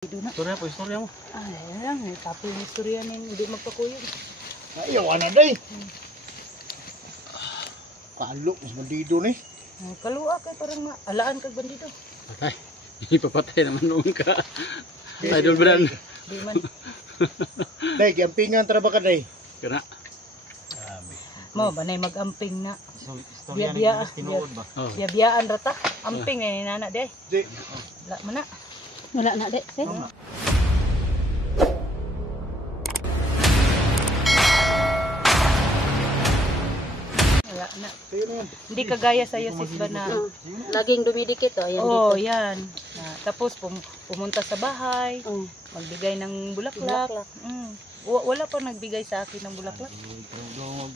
Na. Istorya po, istorya mo. Ay, lang, tapo yung istorya ning hindi magpakuyog. Ayaw na day. Kalo, mas bandido ni. Kalua kay parang alaan kag bandido. Patay. Ipapatay naman noon ka. Idol brand. Di man. Day, kiampingan tara ba ka day? Kana. Mo banay mag-amping na. So, istorya ni Biya-biya. tinuod ba? Biyabiyaan rata. Amping ni nana day. Di. Wala man na. Wala na, de. Sis. Wala na. Tayo na yan. Hindi kagaya sa iyo sis ba na. Laging dumidikit, oh. Ayan Oh, dito. yan. Tapos pumunta sa bahay, Oh. magbigay ng bulaklak. Bulaklak. Wala pa nagbigay sa akin ng bulaklak.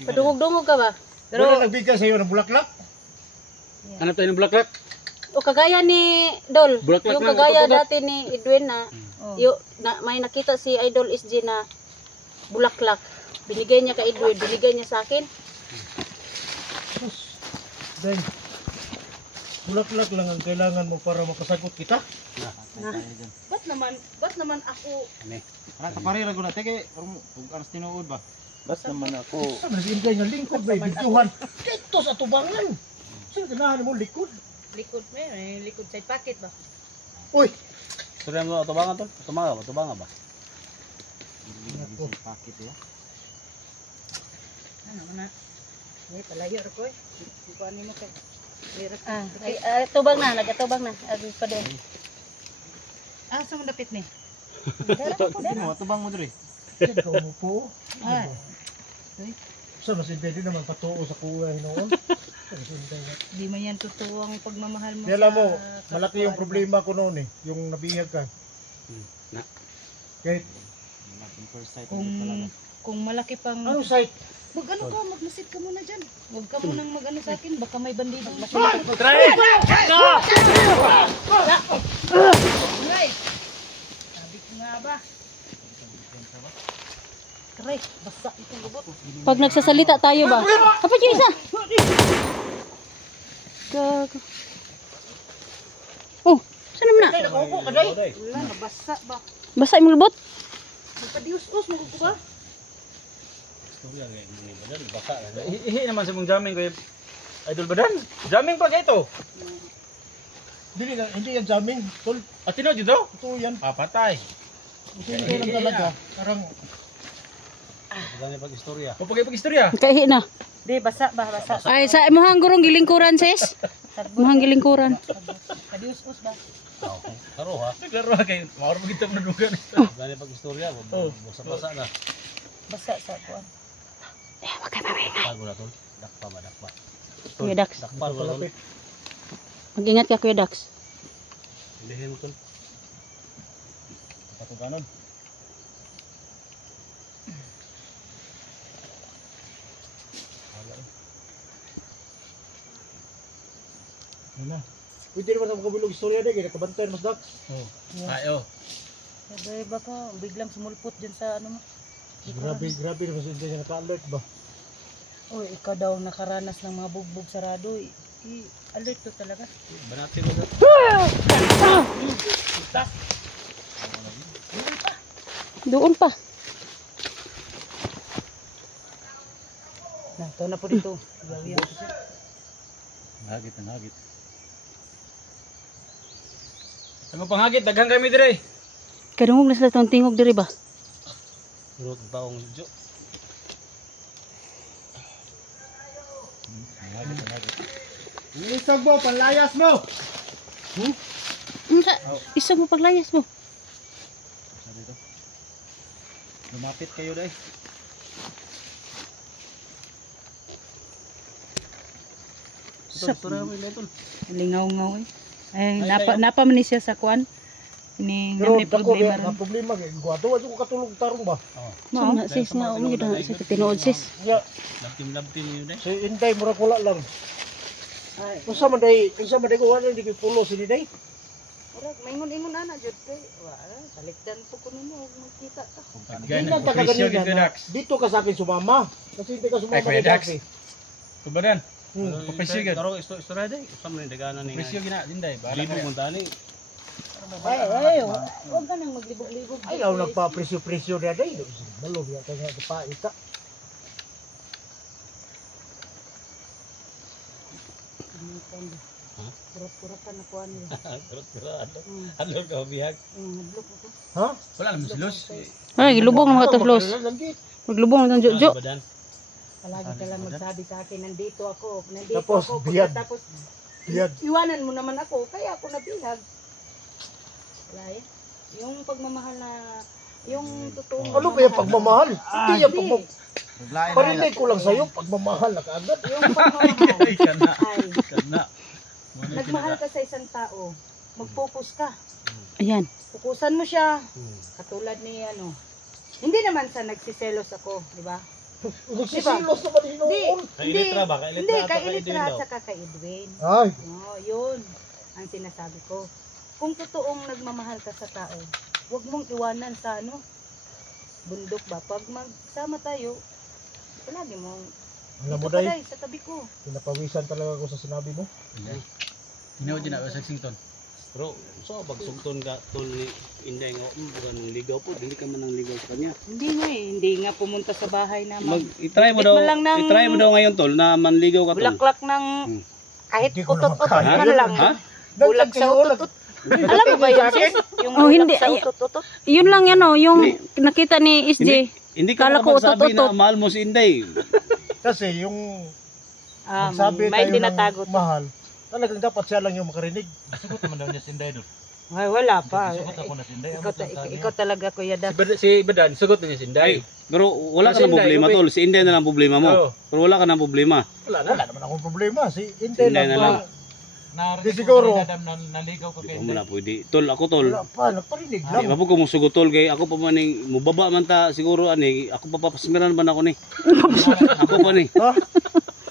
Padungog-dungog ka ba? Pero Pero nagbigay sa iyo ng bulaklak. Hanap tayo ng bulaklak. O kagaya ni Dol. Bulaklak Yung na, kagaya ito, dati ni Edwin na, oh, may nakita si Idol SG na bulaklak. Binigay niya kay Edwin, binigay niya sa akin. Day. Bulaklak lang ang kailangan mo para makasagot kita. ba't naman ako Kaparira ko na. Teke, kung anas tinuod ba? Bas naman ako. Saan nag-ingay nga lingkod ba? Bidyohan. Dito sa tubangan. Saan ganahan mo likod? likod mo yun, likod sa packet ba? Uy! Istorya mo, atubangan to? Atubangan ba? Ako. Pakit ya. Ano man na? Palayo rin ko eh. Kukuha mo kay. Tubang na, nagatubang na. Agi pa doon. Sa mandapit ni? Hindi mo, atubang mo dre. Ikaw mo po. Ay. Saan mas hindi naman patuo sa kuya hinoon? Di man yan totoo ang pagmamahal mo. Di alam mo, sa malaki yung kapwa, problema ko noon eh. Yung nabihag ka. Na. Kahit, Kung malaki pang... anong site? Mag-ano ka, magmasid ka muna dyan. Huwag ka munang mag-ano sa akin, baka may bandido. Aray! Sabi ko nga ba? Aray, basa itong lubot. Pag nagsasalita tayo ba? Kapag yung isa. Gago. Oh, saan naman na? Day, nakupo ka day. Wala, nabasa ba? Basa yung lubot? Magpadius-us, magupo ka? Istorya kay ni Badan, baka. Ihi naman sa mong jamming kay Idol Badan. Jamming pa kay ito. Hindi yan jamming. Tol, At tinuod yun daw? ito yan. Papatay. Ito lang talaga. Parang, Pagani pag-istorya. O pag-istorya. Kaihi na. Di, basa ba? Basa. Ay, sa imuhang gurong gilingkuran, sis. Imuhang gilingkuran. Padius-us ba? Karo ha. Karo ha kay maor mo kita manudugan. Pagani pag-istorya, basa-basa na. Basa sa kuwan. Wag kayo mamingay. Tago na tol. Dakpa ba dakpa. Kuya Dax. Dakpa ba tol. Mag-ingat ka, Kuya Dax. Lihin mo tol. Patong kanon. yun na. Pwede naman sa makabilog istorya day. Kaya nakabantayan mas dak. Ayo. Sabi baka biglang sumulpot dyan sa ano mo. Grabe naman sa hindi niya naka-alert ba? Uy, ikaw daw nakaranas ng mga bugbog sarado. I-alert to talaga. Banati mo daw. Doon pa. Na, ito na po dito. Gawin. Hagit ang hagit. Ang panghagit, daghang kami dire. Kadungog na sila itong tingog diri ba? Urot baong jo. Hagit ang hagit. Ilisag mo, panlayas mo! Isa mo paglayas mo. Sabi to. Lumapit kayo dai. Sa Istorya mo tol. Lingaw-ngaw eh. Ay, napa man ni siya sa kuwan. Ini Pero nga may dako problema na ron. problema kay guwato wa ko katulog tarong ba. Mao na sis nga umi gid sa tinuod sis. Ya, Labtim yun dai. si Inday mura kula lang. Ay, unsa man day ko wala di ko pulo sini day. Ora, maingon-ingon ana jud kay. Wala, talikdan po ko nimo magkita ta. Hindi na taka ganina. Dito ka sa akin sumama. Kasi hindi ka sumama Kuya kay Dax. Dax. Kubadan. Hmm. Papresyo gid. Karo istorya dai. Usam ni dagana ni. Presyo gina dinday. Libo mo tani. Huwag ka nang maglibog-libog. Ayaw nagpa-presyo-presyo na day. Malog yan kaya paita. Kurap-kurap ka na kuha nila. Adlo ka bihag. Hadlok ako. Ha? Wala naman si Luz. Ay, gilubong na mga tos. Maglubong na itong Jojo. Badan. Palagi ka lang magsabi sa akin, nandito ako. Nandito Tapos, ako. bihag. Tapos, Bihag. iwanan mo naman ako. Kaya ako nabihag. Wala yan. Yung pagmamahal na, yung totoong Ano ba yung pagmamahal? Hindi yan Hindi. Parinig ko lang sa'yo, pagmamahal na kaagad. Yung pagmamahal Ay, kana. ay, Kana. nagmahal ka sa isang tao, mag-focus ka. Ayan. Pukusan mo siya. Katulad ni ano. Hindi naman sa nagsiselos ako, di ba? Nagsisilos naman Hindi, hinoon. Kay Ilitra ba? Kay Hindi, Ilitra at kay kay Edwin Ilitra at daw. saka kay Edwin. Ay, No, yun ang sinasabi ko. Kung totoong nagmamahal ka sa tao, huwag mong iwanan sa ano, bundok ba? Pag magsama tayo, palagi mong alam mo dito ka day, day, sa tabi ko. pinapawisan talaga ako sa sinabi mo. Hinaw din ako sa Sington. Pero so pagsugton ka tol ni Inday nga bukan nang ligaw po, dili ka man nang ligaw sa kanya. Hindi nga eh, hindi nga pumunta sa bahay na I-try mo Bit daw, mo lang ng- i-try mo daw ngayon tol na manligaw ka tol. bulaklak ng kahit Hindi ko naman utot-utot kaya man yun. lang. Ha? Bulak sa utot-utot. Alam mo ba yun, sis? Yung Oh, bulak hindi. sa Ay- utot-utot. Yun lang yan o, yung nakita ni SJ. Hindi ka Kala na ko magsabi na utot-utot. mahal mo si Inday. Kasi yung May magsabi tayo tinatago ng to. mahal, talagang dapat siya lang yung makarinig. Sugot naman daw niya si Inday doon. Ay, wala pa. Sugot ako na si Inday. Ikaw talaga, Kuya Dap. Si Badan, sugot na niya si Inday. Ay, pero wala ka Si ng Inday, problema okay. tol. Si Inday na lang problema mo. Oo. Pero wala ka ng problema. Wala na. Wala naman akong problema. Si Hindi Inday lang na ba? lang. Di siguro. Naligaw ka kay Hindi mo na pwede. Tol, ako tol. Wala pa, nagparinig Di lang. ba po ko mo sugot tol kay ako pa man ning mubaba man ta siguro ani ako pa papasmiran man ako ni. Ako pa ni. Ha?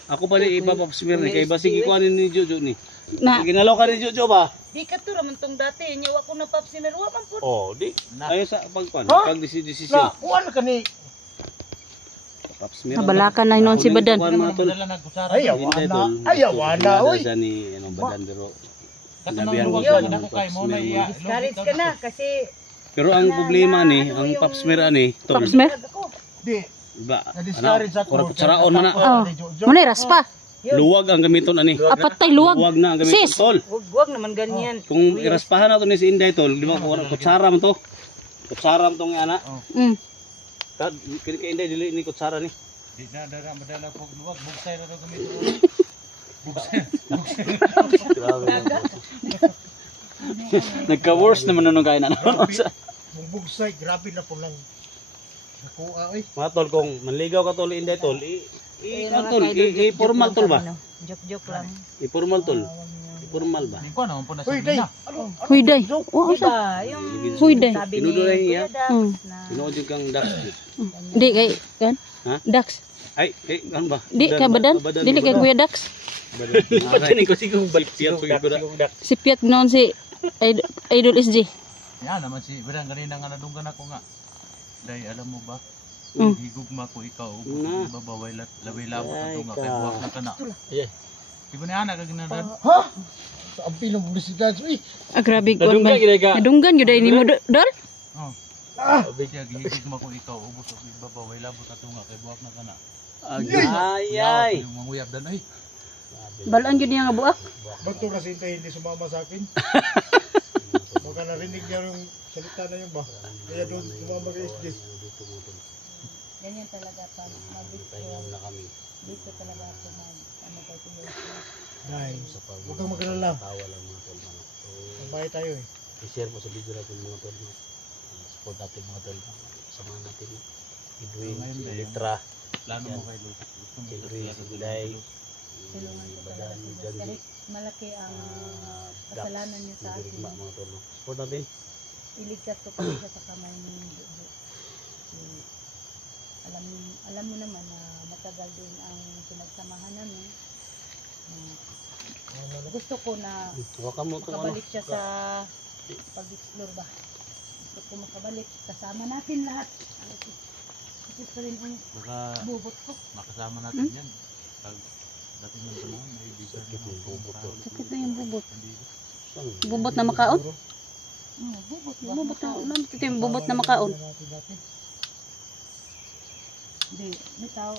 Ako pa ni ipapasmir ni kay basig ikuan ni Jojo ni. Na, Ginalaw ka ni Jojo ba? Di ka to raman tong dati. Nyawa ko na papsinerwa man po. Oh, di. Ayo sa pagkuan, Ha? pag desisyon. Na, kuwan ka ni. Papasmir. nabalakan na yun si Badan. Ayaw na. Ayaw na, oy. Sa ni ano Badan pero Sinabihan ko ko siya sa ng papsmir mo. Discourage ka na kasi Pero ang problema ni, ano ang yung- papsmir ani, tol. Papsmir? ako. Di, Iba. na-discourage ako. Kurang kutsaraon man na. Oh. Muna raspa. Luwag ang gamiton ani. Apat tay luwag. Luwag na ang gamiton Sis. tol. Huwag naman ganyan. Kung iraspahan nato ni si Inday tol, di ba kutsara man to? Kutsara man tong ana. Mm. Kini kay Inday dili ni kutsara ni. Di na madala po luwag. Bugsay na daw gamit. Nagka-worse naman nung kaya na. Mong bugsay, grabe na po lang. Nakuha, oy. Mga tol, kung manligaw ka tol, Inday tol, Mga tol, kaidol, joke-joke formal lang tol ba? kami, no? Joke-joke lang. I-formal tol. I-formal ba? Hindi ko naman po na Uy, day. Ano? Huy day. Oo, Diba? sa. Yung Huy day. sabi ni Tinudo lang Kuya iya. Dax Mm. na Tinuod yung kang Dax. Di kay, kan? Ha? Dax. Ay, ano ba? Di kay Badan. Dili kay Kuya Dax. Badan ko sigong balpiat pag ko na. Si Piat noon si Idol SJ. Yan naman si Badan kanina nga nadunggan ako nga. Day, alam mo ba? Mm. Higugma ko ikaw. Na. Babaway labay labot na tunga kay buwak na kana. Di ba niya ka ginadan? Ha? Ang pinong-publicidad. Uy, Ah, grabe ko man. Nadunggan yun dahil ni mo dol. Oh. ah, Siya gihigugma ko ikaw. Ubos ako babaway labot na tunga kay buwak na kana. Ay, ay. Yung manguyab dan ay. Balaan yun niya nga buak. ba't to kasi hindi sumama sa akin? Baka narinig niya yung salita na yun ba? Kaya doon sumama kay SD. ganyan talaga pag mag-disco. Dito talaga ako ano kay Kuya. Dahil, huwag kang mag-alala. Sabay tayo eh. I-share mo sa video natin mga tol. Support natin mga tol. Samahan natin. Edwin, si Litra, Plano Yan. mo kay Luz. si Edwin, si Inday, Tulungan ko talaga Badan, si Diyos. Janji, Kahit malaki ang Dax, kasalanan niya sa si akin. Dirigma, mga tol. Support natin. Iligtas ko kasi siya sa kamay ni Jojo. Alam mo naman na matagal din ang pinagsamahan namin. Gusto ko na Hawakan mo itong ano. makabalik siya sa pag-explore ba. Gusto ko makabalik. Kasama natin lahat. Ito pa rin ang Baka bubot ko. makasama natin yan. Pag dating ng panahon, may bisa Sakit ng bubot to. Sakit na yung bubot. Saan? Bubot na makaon? Bubot ba? Bubot na, ito yung bubot na makaon. Hindi, bitaw.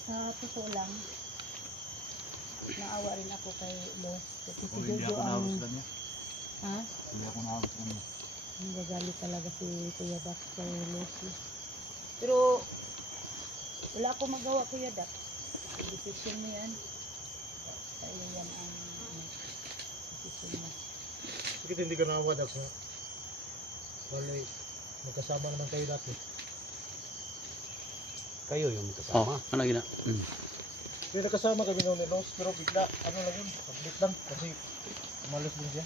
Sa totoo lang, naawa rin ako kay Los. Kasi si Jojo ang... Ha? Hindi ako nakabot kanya. Ang gagalit talaga si Kuya Dax kay Los. Pero, wala akong magawa, Kuya Dax. Decision mo yan. Sa'yo yan ang decision mo. Bakit hindi ka nakawa, Dax? Waloy, magkasama naman kayo dati. Kayo yung Oh, kasama. ano gina? May nakasama kami noon ni Los, pero bigla, ano lang yun, update lang. Kasi umalis din siya.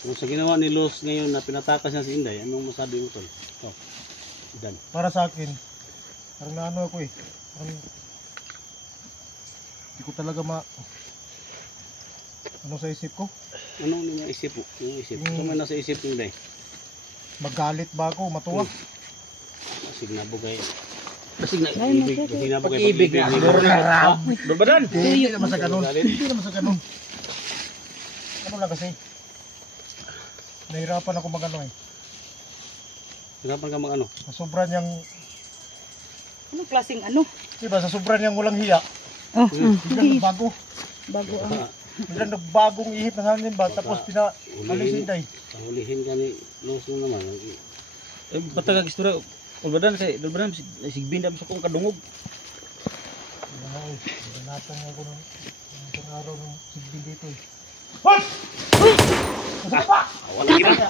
Kung sa ginawa ni Los ngayon na pinatakas niya si Inday, anong masabi mo tol? Oh, Dan. Para sa akin, parang naano ako eh. Parang, hindi ko talaga ano sa isip ko? Anong niya isip mo? Yung isip. Ano man nasa isip ni Inday? Magalit ba ako, matuwa? Basig na bugay. Basig na Ay, ibig. masakit. Basig na bugay. Pag-ibig na. Badan! Hindi naman sa ganun. Hindi naman sa ganun. Ano lang kasi? Nahirapan ako magano eh. Hirapan ka mag ano? Sa sobra niyang, Anong klaseng ano? diba, sa sobra niyang walang hiya. Oh, Biglang nagbago. bago ang... Biglang nagbagong ihip ng hangin ba? Tapos pinalisin tayo. Pangulihin ka ni Los mo naman. Eh, patagag istorya. Ulbadan kay Ulbadan sigbindam sa kong kadungog. Ay, binatan nga ako nung araw ng sigbin dito eh. Wala kita.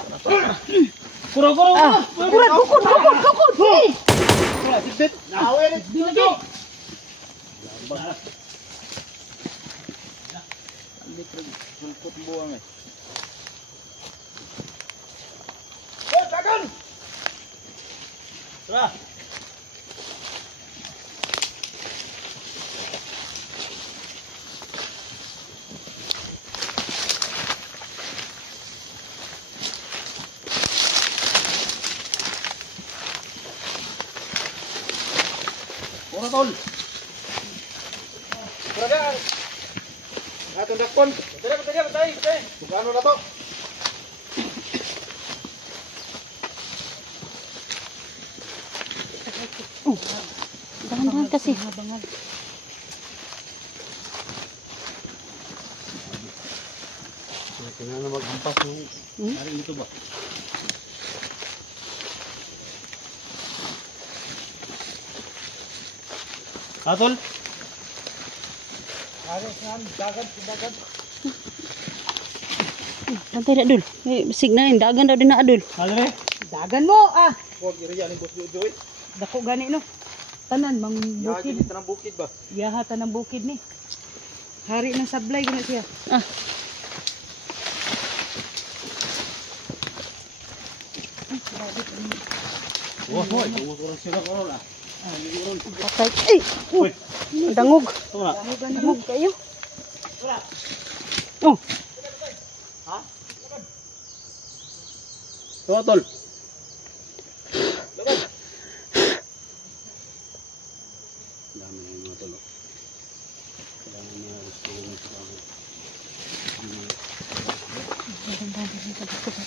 Kurang! Bukod! Sigbit! Naawin! Dito! Sulkot buwang eh. Eh, dagan! Tara. Ora tol! Dagan! Atong dakpon! Tira, patay! Ano na to? Dahan-dahan kasi. Bangal. Kailangan na maghampas yung hari nito ba? Atol? Ano nga? Dagan! Bantay na dul. Bisig na dagan daw din na adul. Alre? Dagan mo! Huwag iriyan yung boss Jojo eh. Dako gani no. Tanan, mang bukid. Yagin ito ng bukid ba? Yahatan ng bukid ni. Hari ng sablay gani siya. Oh, hoy, tumuturang sila ko ron ah. Patay. Ay! Dangog. Tuma. Dangog kayo. Oh, Tuma tol. Dami na yung mga tol. Kailangan niya tulungan sa bago. dahan-dahan sa dito ba?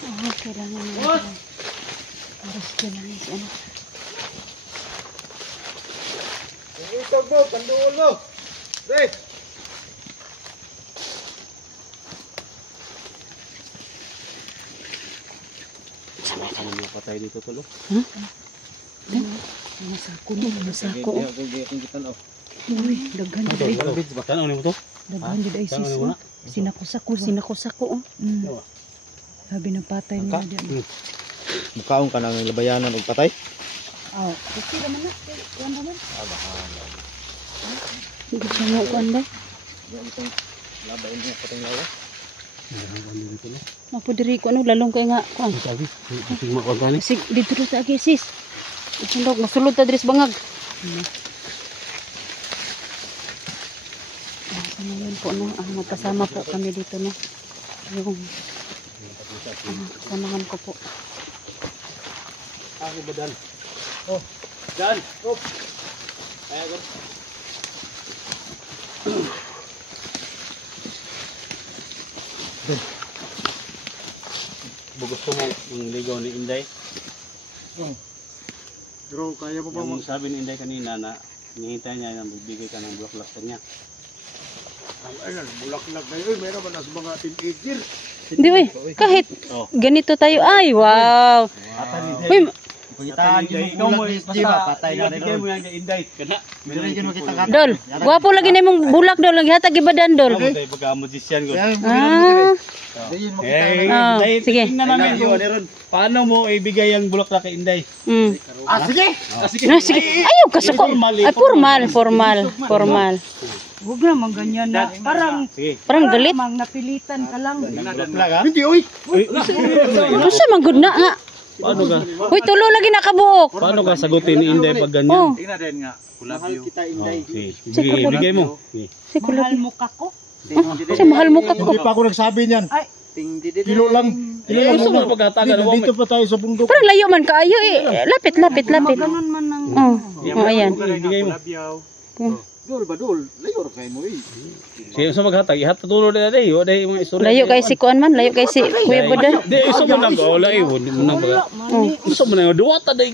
Oh, kailangan na. Rescue na yung ano. Itog mo! Tanduol mo! Re! Baka na mga patay dito tol. Masako ni, masako. Hindi akong kita na. Uy, daghan jud ay. Bakit ano mo to? Daghan jud ay Saan sis. ano mo na? Sinako-sako. Sinako-sako oh. Sabi ng patay nila diyan. Mukhaon ka ng labayanan o patay? Oh, okay naman na. Yan naman. Hindi siya mo kuan ba? Labayan mo patay lawa? Mapo diri ko ano lalong kay nga kuan. Sabi, sige makuha ni. Sig dito sa agi sis. Isundok masulod ta diri sa bangag. Ngayon po no, magkasama po kami dito no. Yung kasamahan ko po. Ako ba Dan? Oh, Dan! oh. Kaya ko. Gusto mo yung ligaw ni Inday? Pero kaya mo ba Yung sabi ni Inday kanina na hinihintay niya na magbigay ka ng bulaklak sa niya. Ayun, bulaklak na yun. Meron ba nas mga teenager? Di ba? Kahit Oh. ganito tayo. Ay, wow. Uy, Ikaw mo basta ibigay mo yan kay Inday. Kana. Dol, gwapo lagi na mong bulak Dol. Lagi hatag ibadan Dol. Ikaw tayo pagka-musician ko. Ah, Ah, sige. Tingnan namin kung paano mo ibigay ang bulaklak kay Inday. Mm. Sige! Ah, sige. Ayaw kasuko. Ay, formal. Huwag naman ganyan na. Parang Parang galit. napilitan ka lang. Bulaklak ha? Hindi, oy! Gusto man good na nga. Paano ka? Uy, tulo lagi nakabuok. Paano ka sagutin ni Inday pag ganyan? Oh, Mahal kita, Inday. Sige, bigay mo. sige Mahal lagi. mo ka ko. Kasi mahal mo ka ko. Hindi pa ako nagsabi niyan. Ay, Kilo lang. Kilo lang Gusto mo muna. pagkatagal mo. Dito pa tayo sa bundok. Parang layo man kaayo eh. Lapit. ganun man ng... Oh, ayan. Bigay mo. Dol ba, dol? Layo rin kayo mo eh. Sige, sa maghatag, ihatatulo na day. Wala yung mga istorya. Layo kay si Kuan man, layo kay si Kuya Bodan. Di, iso mo nang wala eh. Hindi mo nang baga. Gusto mo na yung duwata day.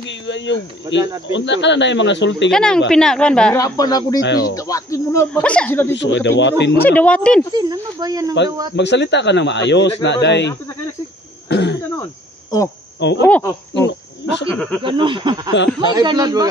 Unta ka na yung mga sulti. Kanang pinakuan ba? Hirapan ako dito. Ayaw. Dawatin mo na. Bakit sila dito? So, dawatin mo. Kasi dawatin. Ano ba yan ang Pag dawat? magsalita ka ng maayos na day. Oh, Oh, Ganun. May ganun ba?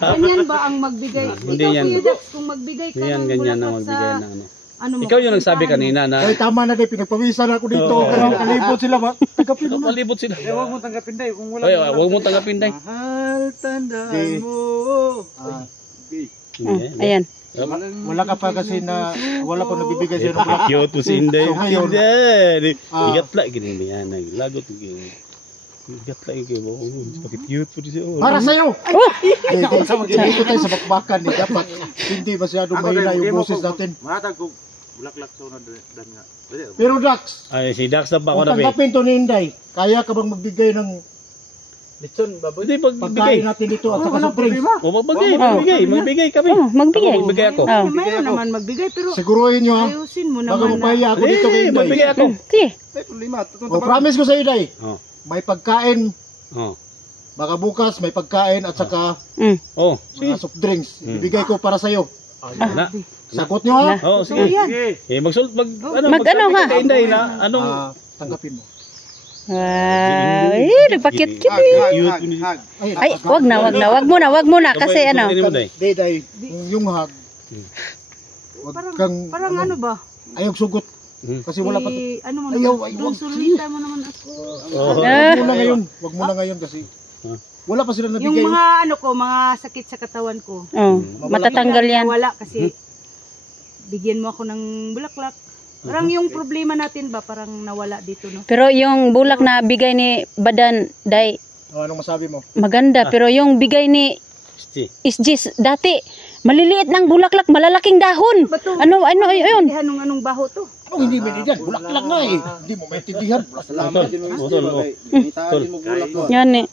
Ganyan ba ang magbigay? Hindi Ikaw, yan. Kuya Dax, kung magbigay ka ganyan, ng ganyan na bulaklak magbigay sa... na ano. Ano mo? Ikaw yung nagsabi kanina na ay tama na din. Pinagpawisan ako dito. Oo. Kasi kalibot sila ba? Tagapin mo na. palibot sila. Huwag mo tanggapin day. Kung wala. Ay, wag mo tanggapin day. Mahal, tandaan mo. Ayan. Wala ka pa kasi na wala pa nabibigay sa'yo ng black. Cute mo si Inday. So, ngayon, Inday. ah, Igat lang ganyan ba yan. Lagot mo ganyan. Igat lang kayo mo. Bakit cute po siya. para sa'yo! Oh, Dito tayo sa bakbakan eh. Dapat hindi masyadong mahina yung boses natin. Pero Dax, Ay, si Dax na pa ako kung na ba? tanggapin to ni Inday, kaya ka bang magbigay ng Hindi, pagbigay. pagkain natin dito at saka sa drinks? O, magbigay kami. oh, magbigay. Magbigay ako. Oh. Mayroon naman magbigay, pero Siguruhin nyo ha. ayusin mo Bago naman na... mapahiya ako dito kay Inday. magbigay ako. Sige. O promise ko sa iyo Inday, Oh. may pagkain, Oh. baka bukas may pagkain at saka Mm. Oh, mga soft drinks. Ibigay ko para sa'yo. na. Sagot nyo ha. Oh, sige. Eh, mag-ano Mag-ano ka? ka? Inday na, anong... Tanggapin mo. Wow. Eh, nagpakit cute eh. Ay, wag na. Wag muna kasi ano. Day, day, yung hug, wag kang, Parang ano ba? ayaw sugot. Kasi wala pa. Ano mo Ayaw, naman? ay, Doon wag. sulita mo naman ako. Wag muna ngayon kasi wala pa sila Yung nabigay. mga ano ko, mga sakit sa katawan ko. Oh, matatanggal yan. Wala kasi bigyan mo ako ng bulaklak. Parang yung problema natin ba parang nawala dito, no? Pero yung bulak na bigay ni Badan, Day, Anong masabi mo? maganda. Pero yung bigay ni Isjis, dati, maliliit ng bulaklak, malalaking dahon. Bato. Ano, yun? Anong baho to? Oh, hindi maintindihan. Bulaklak nga eh. Hindi mo maintindihan. Yan eh.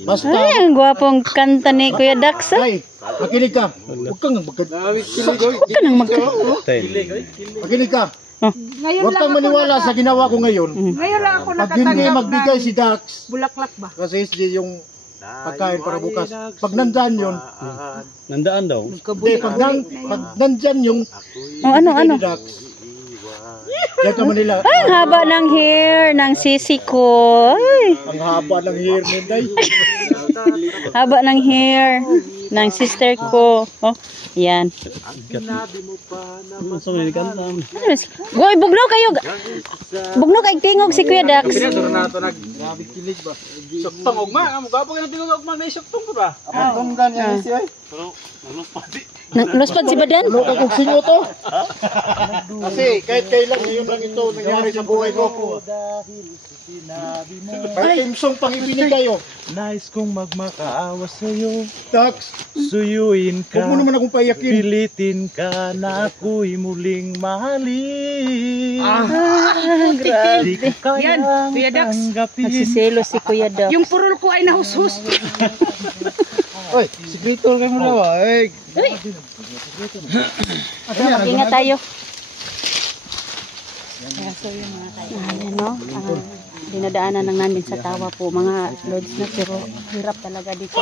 Basta, Ay, ang gwapong kanta ni Kuya Dax. ah. ay, makinig ka. Huwag kang makinig ka. Ngayon Huwag kang maniwala sa ginawa ko ngayon. Ngayon lang ako Pag hindi nakatanggap magbigay ng si Dax, bulaklak ba? kasi yung pagkain para bukas. Pag nandyan yun, Nandaan daw. hindi, pag nandyan yung Oh, ano? ni Dax, diyan ka Manila. Ang haba ng hair ng sisi ko. Ay, Ang haba ng hair mo, Day. haba ng hair ng sister ko. Oh, yan. So, may kanta. Goy, bugnaw kayo. Bugnaw kay tingog si Kuya Dax. Grabe kilig ba? Suktong ugma. Ang gapo ka ng tingog ugma. May suktong ko ba? Tunggan yan si ay. Lospad si Badan? Ano ka kung sinyo to? Kasi kahit kailan ngayon lang ito nangyari sa buhay ko. Kahit imsong pang ibinig kayo. Nais kong magmakaawa sa'yo, Dax, suyuin huwag mo ka, naman akong paiyakin. pilitin ka na ako'y muling mahalin. Grabe. Di ko kayang Kuya Dax. tanggapin. Nagsiselo si Kuya Dax. Yung purol ko ay nahushus. Oy, sekretor kayo mo na ba? Ay, Mag-ingat tayo. Kaya so yun mga kaibigan. Ayan no, dinadaanan lang namin sa tawa po mga lods na pero hirap talaga dito.